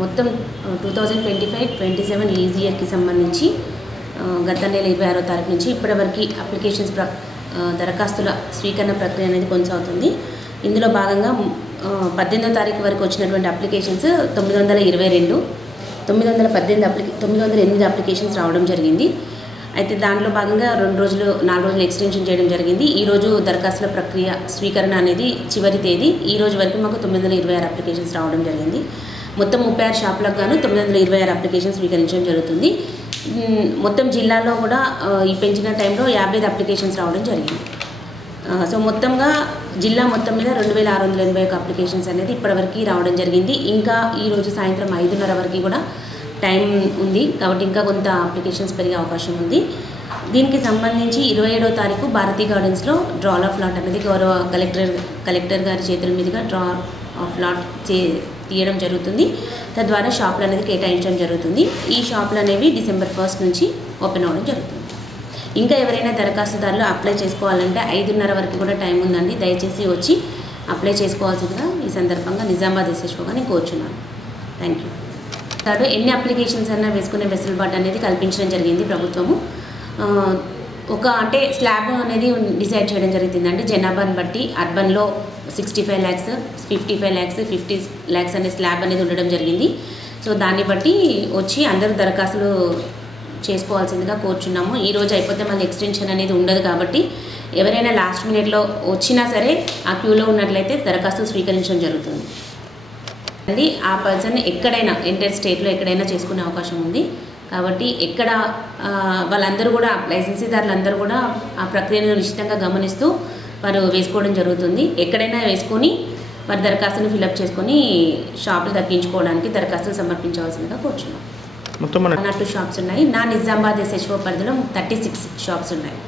మొత్తం 2025-27 లీజ్ ఇయర్కి సంబంధించి గత నెల 26వ తారీఖు నుంచి ఇప్పటివరకు అప్లికేషన్స్ దరఖాస్తుల స్వీకరణ ప్రక్రియ అనేది కొనసాగుతుంది. ఇందులో భాగంగా 18వ తారీఖు వరకు వచ్చినటువంటి అప్లికేషన్స్ 908 అప్లికేషన్స్ రావడం జరిగింది. అయితే దాంట్లో భాగంగా 4 రోజులు ఎక్స్టెన్షన్ చేయడం జరిగింది. ఈరోజు దరఖాస్తుల ప్రక్రియ స్వీకరణ అనేది చివరి తేదీ. ఈ రోజు వరకు మాకు 926 అప్లికేషన్స్ రావడం జరిగింది. మొత్తం 36 షాపులకు గాను 926 అప్లికేషన్స్ స్వీకరించడం జరుగుతుంది. మొత్తం జిల్లాలో కూడా ఈ పెంచిన టైంలో 55 అప్లికేషన్స్ రావడం జరిగింది. సో మొత్తంగా జిల్లా మొత్తం మీద 2681 అప్లికేషన్స్ అనేది ఇప్పటివరకు రావడం జరిగింది. ఇంకా ఈరోజు సాయంత్రం 5:30 వరకు కూడా టైం ఉంది కాబట్టి ఇంకా కొంత అప్లికేషన్స్ పెరిగే అవకాశం ఉంది. దీనికి సంబంధించి 27వ తారీఖు భారతీ గార్డెన్స్లో డ్రాల్ ఆఫ్ లాట్ అనేది గౌరవ కలెక్టర్ గారి చేతుల మీదుగా డ్రా ఆఫ్ లాట్ తీయడం జరుగుతుంది. తద్వారా షాపులు అనేది కేటాయించడం జరుగుతుంది. ఈ షాపులు అనేవి December 1 నుంచి ఓపెన్ అవ్వడం జరుగుతుంది. ఇంకా ఎవరైనా దరఖాస్తుదారులు అప్లై చేసుకోవాలంటే 5:30 వరకు కూడా టైం ఉందండి. దయచేసి వచ్చి అప్లై చేసుకోవాల్సిందిగా ఈ సందర్భంగా నిజామాబాద్ ఎస్ఎస్ఓగా నేను కోరుచున్నాను. Thank you. ఎన్ని అప్లికేషన్స్ అన్నా వేసుకునే వెసులుబాటు అనేది కల్పించడం జరిగింది ప్రభుత్వము. అంటే స్లాబ్ అనేది డిసైడ్ చేయడం జరుగుతుందండి. జనాభాని బట్టి అర్బన్లో 65 lakhs, 55 lakhs, 50 lakhs అనే స్లాబ్ అనేది ఉండడం జరిగింది. సో దాన్ని బట్టి వచ్చి అందరూ దరఖాస్తులు చేసుకోవాల్సిందిగా కోరుచున్నాము. ఈరోజు అయిపోతే మళ్ళీ ఎక్స్టెన్షన్ అనేది ఉండదు కాబట్టి ఎవరైనా లాస్ట్ మినిట్లో వచ్చినా సరే ఆ క్యూలో ఉన్నట్లయితే దరఖాస్తులు స్వీకరించడం జరుగుతుంది. ఆ పర్సన్ ఎక్కడైనా ఎంటైర్ స్టేట్లో ఎక్కడైనా చేసుకునే అవకాశం ఉంది కాబట్టి వాళ్ళందరూ కూడా లైసెన్సీదారులందరూ కూడా ఆ ప్రక్రియను నిశ్చితంగా గమనిస్తూ వారు వేసుకోవడం జరుగుతుంది. ఎక్కడైనా వేసుకొని వారి దరఖాస్తును ఫిలప్ చేసుకొని షాపులు దక్కించుకోవడానికి దరఖాస్తులు సమర్పించవలసిందిగా కోరుచున్నాం. మొత్తం 2 షాప్స్ ఉన్నాయి. నా నిజామాబాద్ ఎస్హెచ్ఓ పరిధిలో 36 షాప్స్ ఉన్నాయి.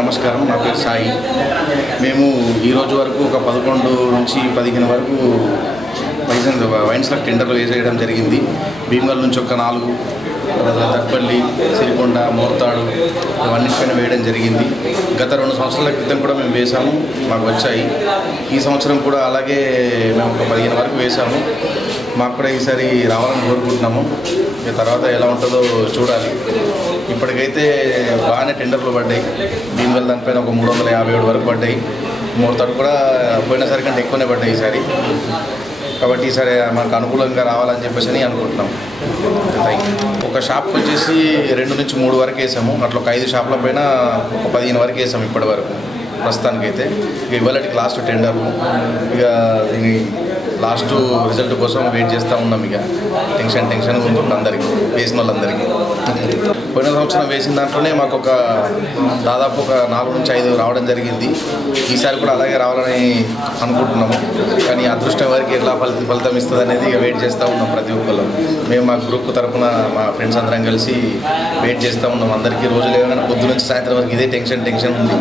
నమస్కారం, నా పేరు సాయి. మేము ఈరోజు వరకు ఒక 11 నుంచి 15 వరకు వైన్స్లకు టెండర్లు వేసేయడం జరిగింది. భీమగల్ నుంచి ఒక 4, దర్పల్లి, సిరికొండ, మోర్తాడు ఇవన్నిటిపైన వేయడం జరిగింది. గత 2 సంవత్సరాల క్రితం కూడా మేము వేసాము, మాకు వచ్చాయి. ఈ సంవత్సరం కూడా అలాగే మేము ఒక 15 వరకు వేసాము. మాకు కూడా ఈసారి రావాలని కోరుకుంటున్నాము. తర్వాత ఎలా ఉంటుందో చూడాలి. ఇప్పటికైతే బాగానే టెండర్లు పడ్డాయి. భీమగల్ దానిపైన ఒక 357 వరకు పడ్డాయి. మోర్తాడు కూడా పోయినసారి కంటే ఎక్కువనే పడ్డాయి ఈసారి. కాబట్టి ఈసారి మనకు అనుకూలంగా రావాలని చెప్పేసి అనుకుంటున్నాం. ఒక షాప్కి వచ్చేసి 2 నుంచి 3 వరకు వేసాము. అట్లా ఒక 5 షాపుల పైన ఒక 15 వరకు వేసాము ఇప్పటి వరకు ప్రస్తుతానికైతే. ఇక ఇవాళకి లాస్ట్ టెండర్లు, ఇక లాస్ట్ రిజల్ట్ కోసం వెయిట్ చేస్తూ ఉన్నాం. ఇక టెన్షన్ ఉంటుంది అందరికీ, వేసిన వాళ్ళందరికీ. పోయిన సంవత్సరం వేసిన దాంట్లోనే మాకు దాదాపు ఒక 4 నుంచి 5 రావడం జరిగింది. ఈసారి కూడా అలాగే రావాలని అనుకుంటున్నాము. కానీ అదృష్టం వారికి ఎలా ఫలితం ఇస్తుంది అనేది వెయిట్ చేస్తూ ఉన్నాం. ప్రతి ఒక్కరు మేము మా గ్రూప్ తరఫున మా ఫ్రెండ్స్ అందరం కలిసి వెయిట్ చేస్తూ ఉన్నాం. అందరికీ రోజులు ఏమైనా పొద్దు నుంచి సాయంత్రం వరకు ఇదే టెన్షన్ ఉంది.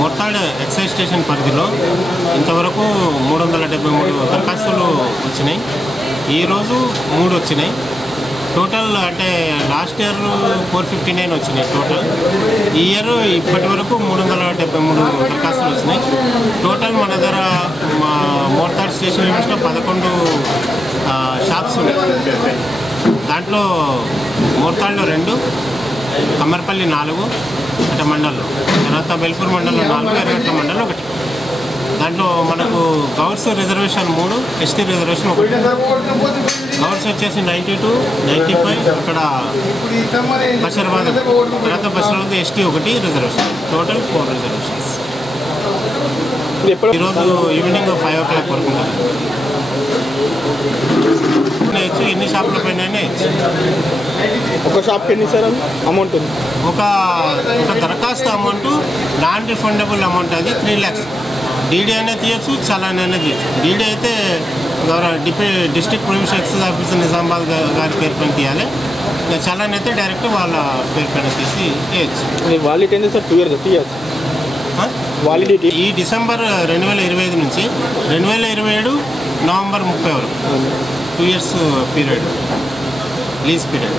మోర్తాడ్ ఎక్సైజ్ స్టేషన్ పరిధిలో ఇంతవరకు 373 దరఖాస్తులు వచ్చినాయి. ఈరోజు 3 వచ్చినాయి. టోటల్ అంటే లాస్ట్ ఇయర్ 459 వచ్చినాయి టోటల్. ఈ ఇయర్ ఇప్పటి వరకు 373 దరఖాస్తులు వచ్చినాయి. టోటల్ మన దగ్గర మోర్తాడ్ స్టేషన్ లిమిట్స్లో 11 షాప్స్ ఉన్నాయి. దాంట్లో మోర్తాడ్లో 2, కమ్మర్పల్లి 4 అంటే మండల్లో, తర్వాత బెల్పూర్ మండల్లో 4, ఎర్రగట్ల మండల్లో 1. దాంట్లో మనకు Gouds reservation 3, ST reservation 1. Gouds వచ్చేసి 92, 95 అక్కడ బషీరాబాద్, తర్వాత Basheerabad ST 1 reservation, total 4 reservations. ఈరోజు ఈవినింగ్ 5 o'clock వరకు ఉంటుంది. వేయచ్చు, ఎన్ని షాపుల పైన వేయచ్చు. ఒక షాప్కి ఎన్ని సార్ అమౌంట్ ఉంది? ఒక దరఖాస్తు అమౌంట్ నాన్ రిఫండబుల్ అమౌంట్ అది 3 lakhs. డీడీ అయినా తీయచ్చు, చలాన్ అయినా తీయచ్చు. డీడీ అయితే district provincial excise officer Nizamabad గారి పేరు పైన తీయాలి. చలాన్ అయితే డైరెక్ట్ వాళ్ళ పేరు పైన తీసి వేయచ్చు. వాలిడిటీ ఏంటి సార్? 2 years తీయచ్చు వాలిడిటీ. ఈ డిసెంబర్ 2025 నుంచి 2027 నవంబర్ 30 వరకు 2 years పీరియడ్, లీజ్ పీరియడ్.